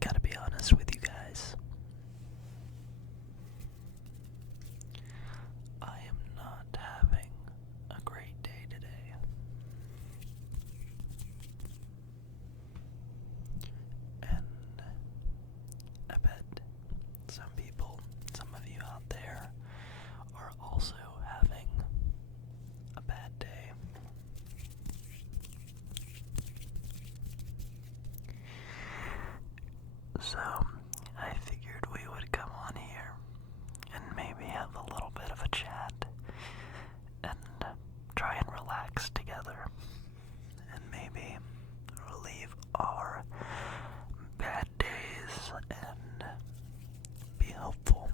gotta be honest with you guys. I am not having a great day today. And I bet some of you out there, are also having a bad day. So, I figured we would come on here and maybe have a little bit of a chat and try and relax together and maybe relieve our bad days and be hopeful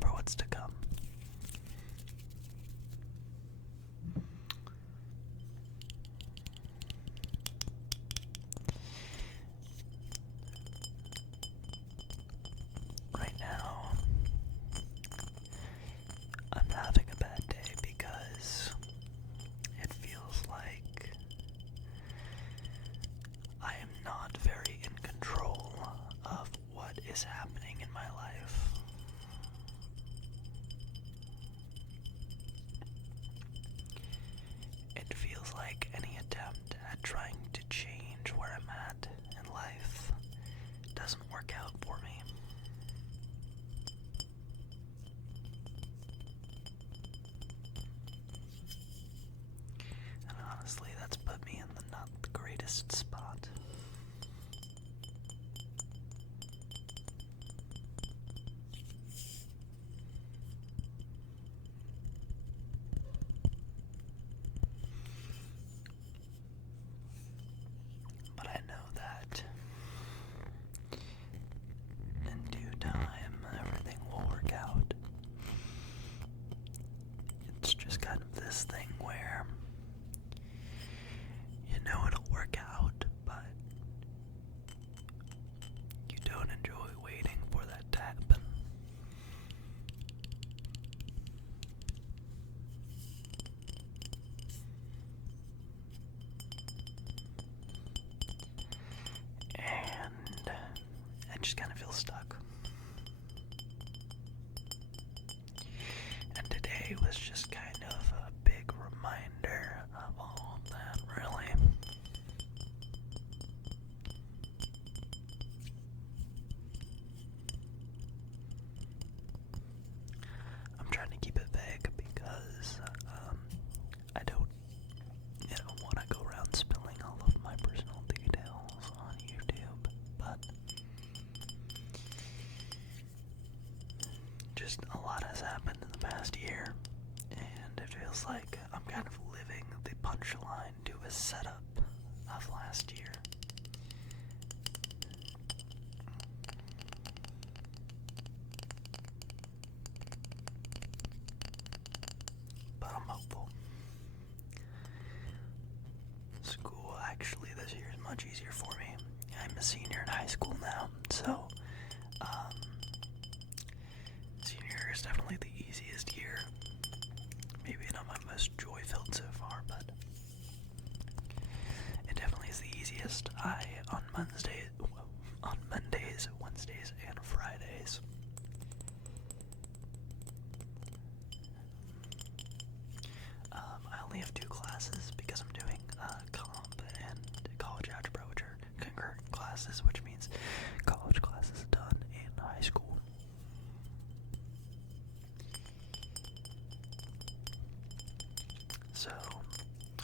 for what's to come. Right now, I'm having a bad day because it feels like I am not very in control of what is happening in my life. It feels like any attempt at trying to change where I'm at in life doesn't work out for me. And honestly, that's put me in the not the greatest spot. But I know that in due time, everything will work out. It's just kind of this thing where you know it'll work out, but you don't enjoy waiting for that to happen. And I just kind of feel stuck. And today was just kind of a big reminder of all of that, really. I'm trying to keep it vague because I don't want to go around spilling all of my personal details on YouTube, but just a lot has happened in the past year, and it feels like I'm kind of living the punchline to a setup of last year. But I'm hopeful. School actually this year is much easier for me. I'm a senior in high school now, so senior year is definitely the easiest year. Maybe not my most joy-filled so far, but it definitely is the easiest. On Mondays, Wednesdays, and Fridays, I only have 2 classes because I'm doing comp and college algebra, which are concurrent classes, which means college classes done in high school. So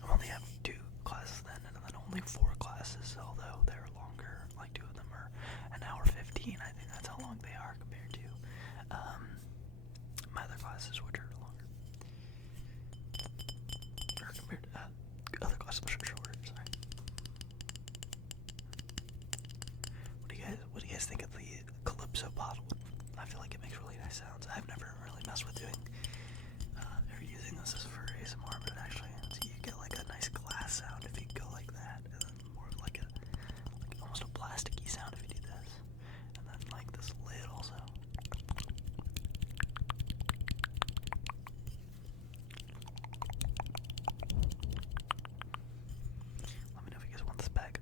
I only have 2 classes then, and then only 4 classes, although they're longer. Like 2 of them are an hour 15. I think that's how long they are compared to my other classes, which are longer. Or compared to other classes, which are shorter. Sorry. What do you guys think of the Calypso bottle? I feel like it makes really nice sounds. I've never really messed with doing or using this as for ASMR, but actually you get like a nice glass sound if you go like that, and then more of like almost a plasticky sound if you do this, and then like this lid also. Let me know if you guys want this back.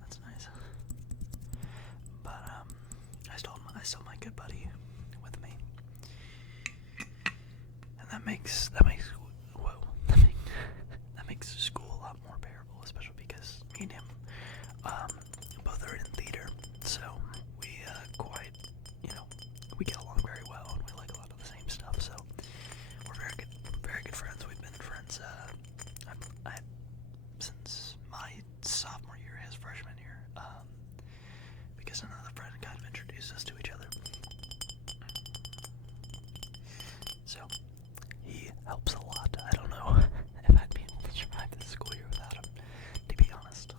That's nice. But I still my good buddy with me, and that makes school a lot more bearable, especially because me and him both are in theater, so we we get along very well, and we like a lot of the same stuff. So we're very good friends. We've been friends since my sophomore year, his freshman year, because another friend kind of introduced us to each other. So he helps a lot. I don't know if I'd be able to survive this school year without him, to be honest.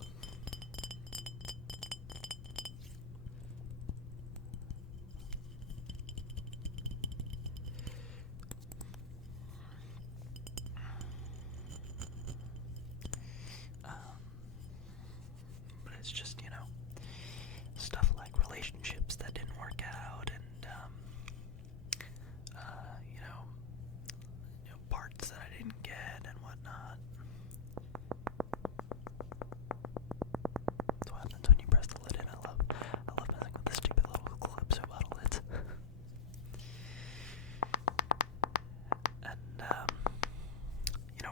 But it's just, stuff like relationships that didn't work out, and parts that I didn't get and whatnot. That's what happens when you press the lid in. I love messing with the stupid little clips or bottle lids. And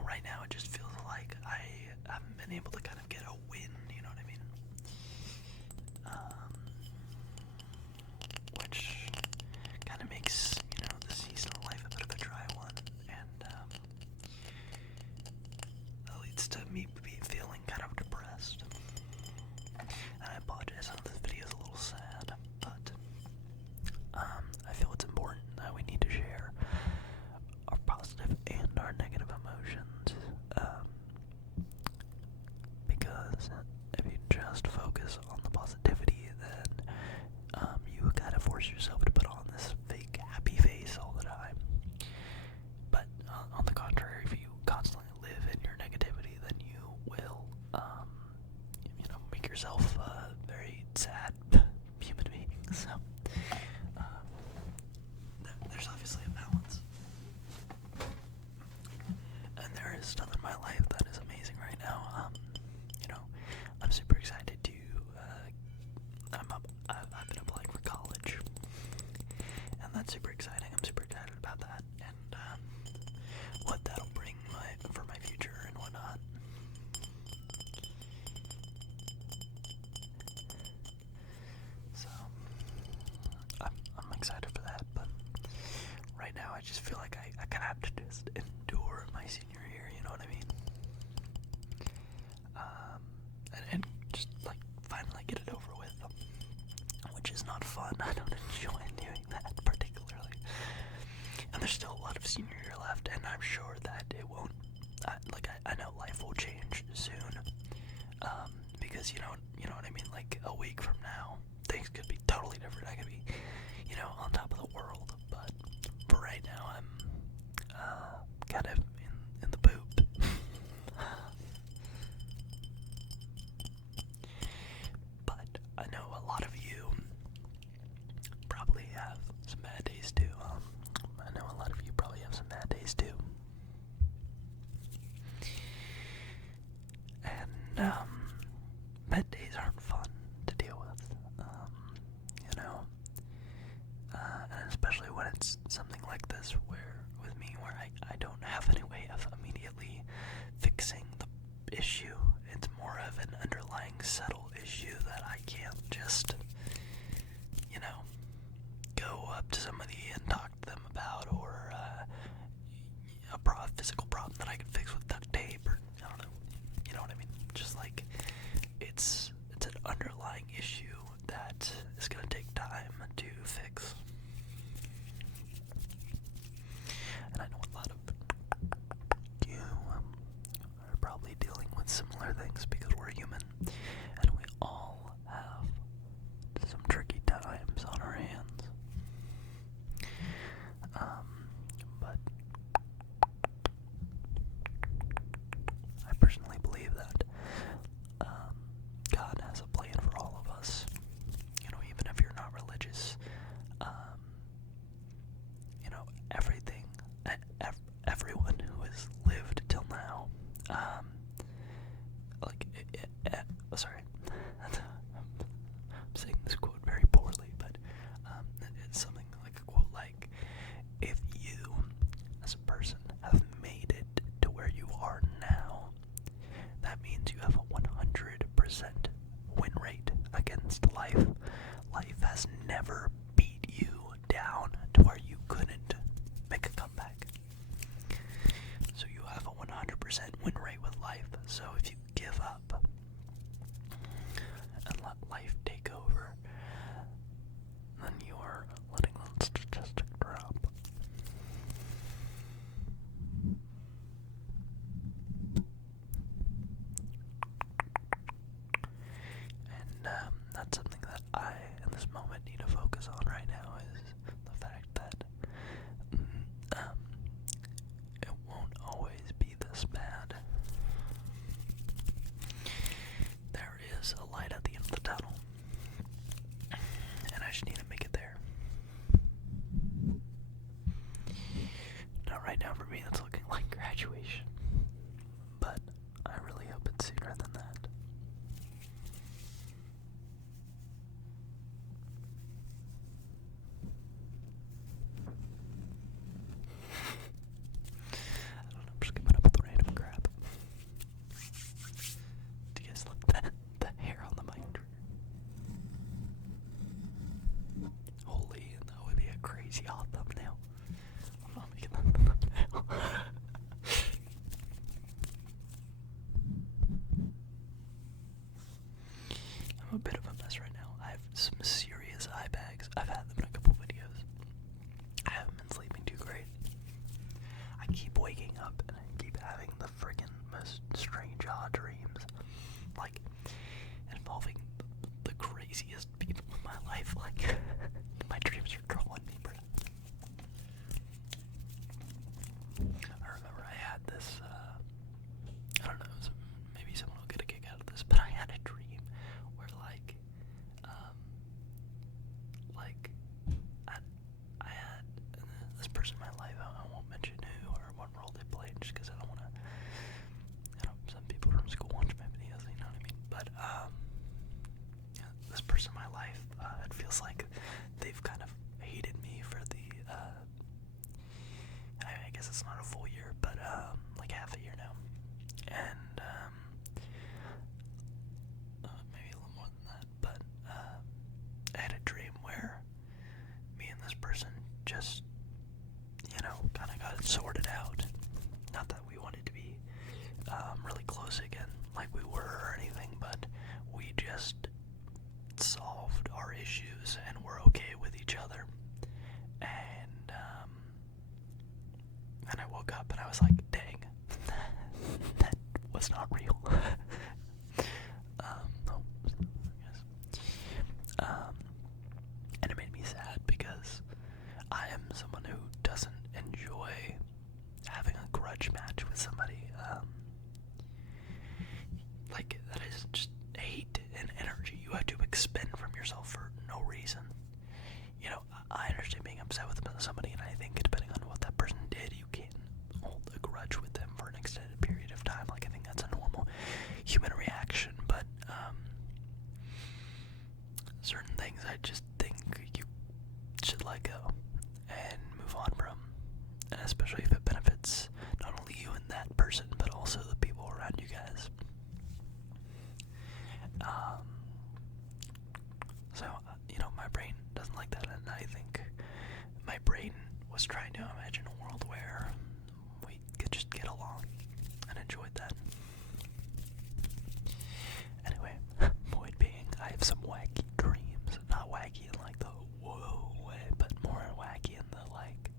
right now it just feels like I haven't been able to kind of get a win, you know what I mean? Which kind of makes, the season of life a bit of a dry one, and that leads to me feeling kind of depressed. And I apologize, I know this video is a little sad, but I feel it's important that we need to share our positive and our negative emotions, because if you just focus on the positivity, then you kind of force yourself to put on this fake happy face all the time. But on the contrary, if you constantly live in your negativity, then you will, make yourself a very sad human being. So there's obviously a balance, and there is stuff in my life that is amazing right now. I'm super excited to. I've been applying for college, and that's super exciting. I'm super excited about that, and what that'll bring for my future and whatnot. So I'm excited for that, but right now I just feel like I kind of have to just endure my senior year. You know what I mean? And just like finally get it over with, which is not fun. I don't enjoy doing that particularly. And there's still a lot of senior year left, and I'm sure that it won't. I know life will change soon. Because you know what I mean. Like a week from now, things could be totally different. I could be, on top of the world. But for right now, I'm kind of in the poop. But I know a lot of you probably have some bad days too. I know a lot of you probably have some bad days too. And bad days aren't fun to deal with. And especially when it's something like this, where I don't have any way of immediately fixing the issue. It's more of an underlying subtle issue that I can't just, go up to somebody and talk to them about, or a physical problem that I can fix with duct tape, or I don't know, you know what I mean? Just like it's an underlying issue that is going to take time to fix. And I know a lot of you are probably dealing with similar things, because we're human, and we all have some tricky times on our hands. But I personally believe that God has a plan for all of us. Even if you're not religious, everything, win rate against life. Life has never beat you down to where you couldn't make a comeback. So you have a 100% win rate with life. So if you give up and let life take over, then you are letting that statistic drop. And that's something that I, in this moment, need to focus on right now, is the fact that it won't always be this bad. There is a light at the end of the tunnel, and I just need to make it there. Now, right now for me, that's looking like graduation, but I really hope it's sooner than that. I don't know, I'm just coming up with random crap. Do you guys like the hair on the mic? Holy, that would be a crazy hot thumbnail. I'm not making that thumbnail. I'm a bit of a mess right now. I have some serious eye bags. I've had them in a couple videos. I haven't been sleeping too great. I keep waking up and I keep having the friggin' most strange odd dreams. Like, involving the craziest people in my life. Like, my dreams are trolling me, bro. I remember I had this, I don't know, maybe someone will get a kick out of this, but I had a dream where, like, I had this person in my life, I won't mention who or what role they played, just because I don't want to, some people from school watch my videos, you know what I mean, but, this person in my life, it feels like they've kind of hated me for the, I guess it's not a full year, but, like half a year now, and, maybe a little more than that, but, I had a dream where me and this person just, kind of got it sorted out. Not that we wanted to be really close again, like we were or anything, but we just solved our issues and were okay with each other. And I woke up and I was like, dang, that was not real. No, yes. And it made me sad because I am someone who doesn't enjoy having a grudge match with somebody. Like, that is just hate and energy you have to expend from yourself for no reason. I understand being upset with somebody, and I think depending on what that person did, you can hold a grudge with them for an extended period of time. Like, I think that's a normal human reaction, but certain things I just think you should let go and move on from, and especially if it benefits not only you and that person, but also the people around you guys. So, my brain doesn't like that, and I think my brain was trying to imagine a world where we could just get along, and enjoyed that. Anyway, point being, I have some wacky dreams. Not wacky in like the whoa way, but more wacky in the like,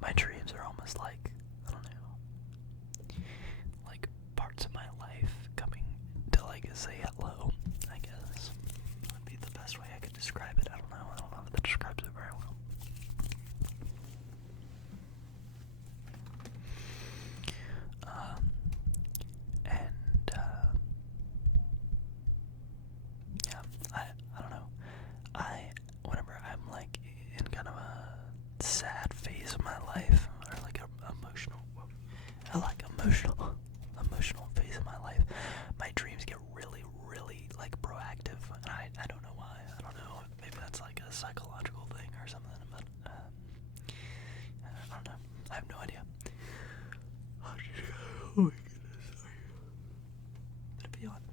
my dreams are almost like, I don't know, like parts of my life coming to like say hello, I guess would be the best way I could describe it. I don't know if that describes it very well. Yeah, I don't know. Whenever I'm like in kind of a sad phase of my life, or like emotional phase of my life, my dreams get really, really like proactive, and I don't know why. I don't know. Maybe that's like a psychological thing or something, but I don't know. I have no idea. Oh my goodness. To be honest.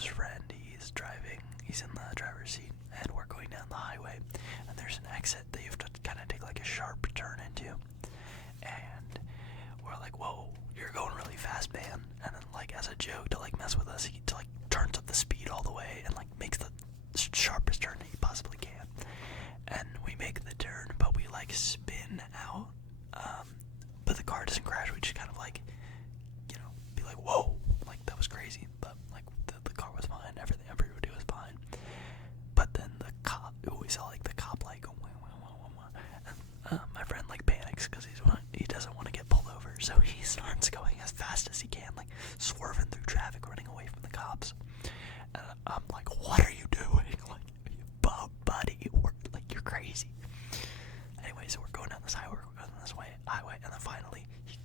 close friend. He's driving. He's in the driver's seat, and we're going down the highway. And there's an exit that you have to kind of take like a sharp turn into. And we're like, "Whoa, you're going really fast, man!" And then, like, as a joke to like mess with us, he like turns up the speed all the way and like makes the sharpest turn that he possibly can. And we make the turn, but we like spin out. But the car doesn't crash. We just kind of like, be like, "Whoa!" Like, that was crazy. But like the car was fine. Everybody was fine. But then the cop, we saw like the cop like, and my friend like panics because he doesn't want to get pulled over, so he starts going as fast as he can, like swerving through traffic, running away from the cops. And I'm like, "What are you doing? Like, buddy, like, you're crazy." Anyway, so we're going down this highway, and then finally he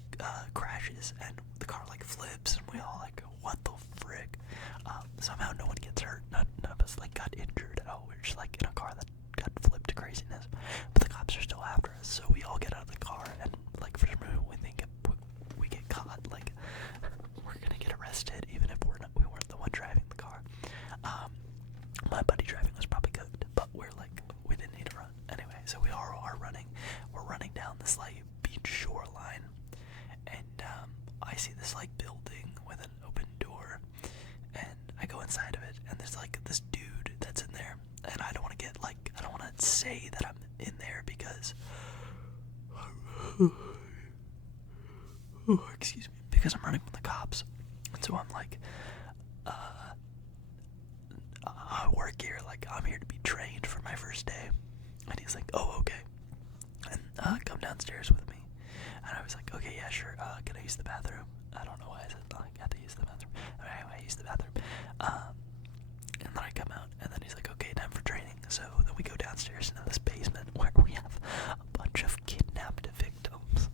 crashes, and the car like flips, and we all like, "What the frick?" Somehow no one gets hurt. None of us like got injured at all. We're just like in a car that got flipped to craziness. But the cops are still after us, so we all get out of the car, and like for some reason we think we get caught. Like, we're gonna get arrested, even if we weren't the one driving the car. My buddy driving was probably good, but we didn't need to run. Anyway, so we are running. We're running down this like beach shoreline, and I see this like building with an open door, and I go inside of it, and there's like this dude that's in there, and I don't want to say that I'm in there because excuse me, because I'm running from the cops. And so I'm like, I work here, like, I'm here to be trained for my first day. And he's like, "Oh, okay. And come downstairs with me." And I was like, "Okay, yeah, sure. Can I use the bathroom?" I don't know why I said, like, I have to use the bathroom. Anyway, I use the bathroom. And then I come out, and then he's like, "Okay, time for training." So then we go downstairs into this basement where we have a bunch of kidnapped victims.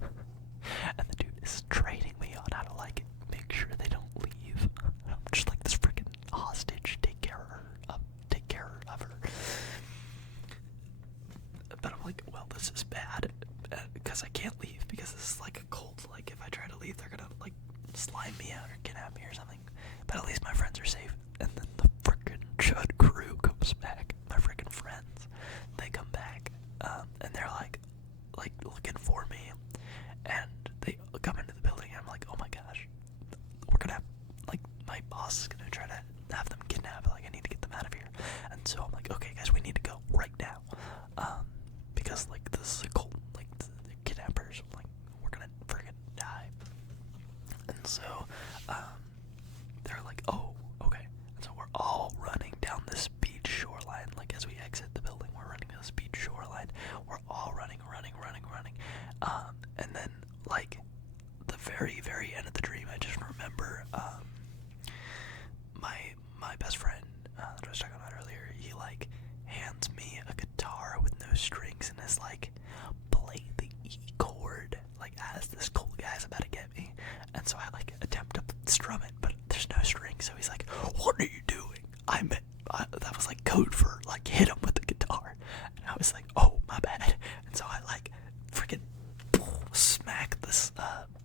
And the dude is training me on how to, like, make sure they don't leave. I'm just like this freaking hostage. Take care of her. But I'm like, well, this is bad, because I can't leave, because this is like a cult. Like, if I try to leave, they're gonna like slime me out or kidnap me or something. But at least my friends are safe. And then the frickin' Chud crew comes back. My frickin' friends, they come back, and they're like looking for me, and they come into the building, and I'm like, "Oh my gosh, we're gonna have, like, my boss is gonna try to have them kidnapped. Like, I need to get them out of here." And so I'm like, "Okay, guys, we need to go right now, because like this is a cult, like the kidnappers, like, we're gonna friggin' die." And so they're like, "Oh, okay." And so we're all running down this beach shoreline. Like, as we exit the building, we're running down this beach shoreline. We're all running. And then, like, the very, very end of the dream, I just remember my best friend that I was talking about earlier, he like hands me a guitar with no strings and is like, "Play the E chord, like, as this cool guy's about to get me." And so I like attempt to strum it, but there's no strings. So he's like, "What are you doing?" That was like code for like hit him with the guitar. And I was like, "Oh, my bad." And so I like freaking smack this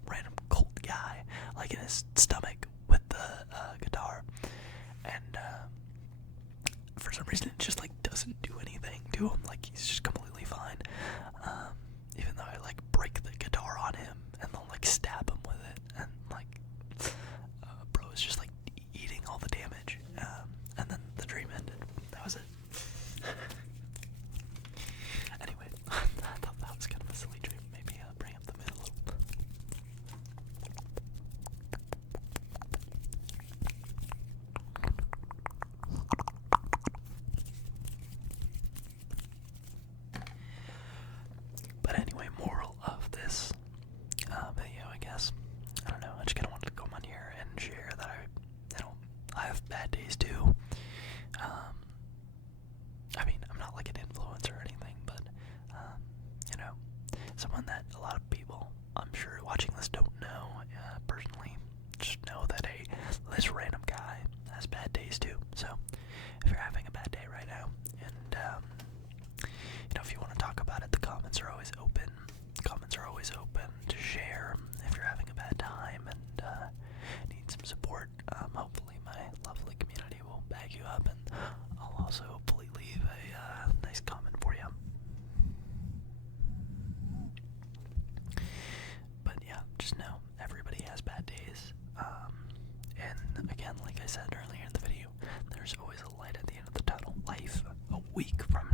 random cult guy like in his stomach with the guitar, and for some reason it just like doesn't do anything to him. Like, he's just completely fine, even though I like break the guitar on him and then like stab him with it, and like bro is just like eating all the damage, and then the dream ended. That was it. Anyway, I thought that was kind of a silly dream. Maybe bring up the mid a little. But anyway, moral of this video, I guess. I don't know. I just kind of wanted to come on here and share that I have bad days too. I mean, I'm not like an influencer or anything, but someone that a lot of people, I'm sure, watching this don't know personally. Just know that this random guy has bad days too. So if you're having a bad day right now, and if you want to talk about it, the comments are always open. Comments are always open to share if you're having a bad time and need some support. Hopefully my lovely community will will bag you up, and I'll also hopefully leave a nice comment for you. But yeah, just know everybody has bad days. And again, like I said earlier in the video, there's always a light at the end of the tunnel. Life a week from